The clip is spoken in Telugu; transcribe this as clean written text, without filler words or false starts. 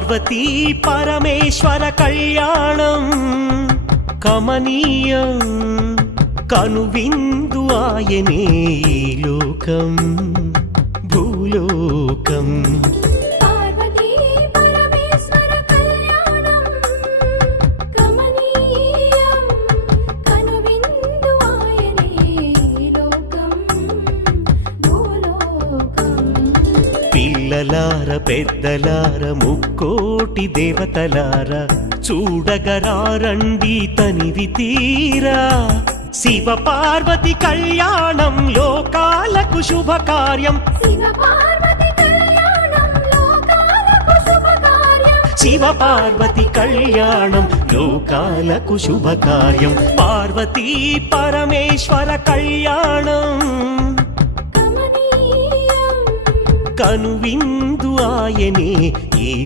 పార్వతీ పరమేశ్వర కళ్యాణం కమనీయం కనువిందు ఆయనే ఈ లోకం భూలోకం పార్వతీ పరమేశ్వర కళ్యాణం కమనీయం కనువిందు ఆయనే ఈ లోకం భూలోకం పిల్లలార పెద్దలార ముక్కోటి దేవతలార చూడగరారండి తనివి తీరా శివ పార్వతి కళ్యాణం లోకాలకు శుభకార్యం శివ పార్వతి కళ్యాణం లోకాలకు శుభకార్యం శివ పార్వతి కళ్యాణం లోకాలకు శుభకార్యం పార్వతీ పరమేశ్వర కళ్యాణం కమనీయం కనువిందు ఆయనే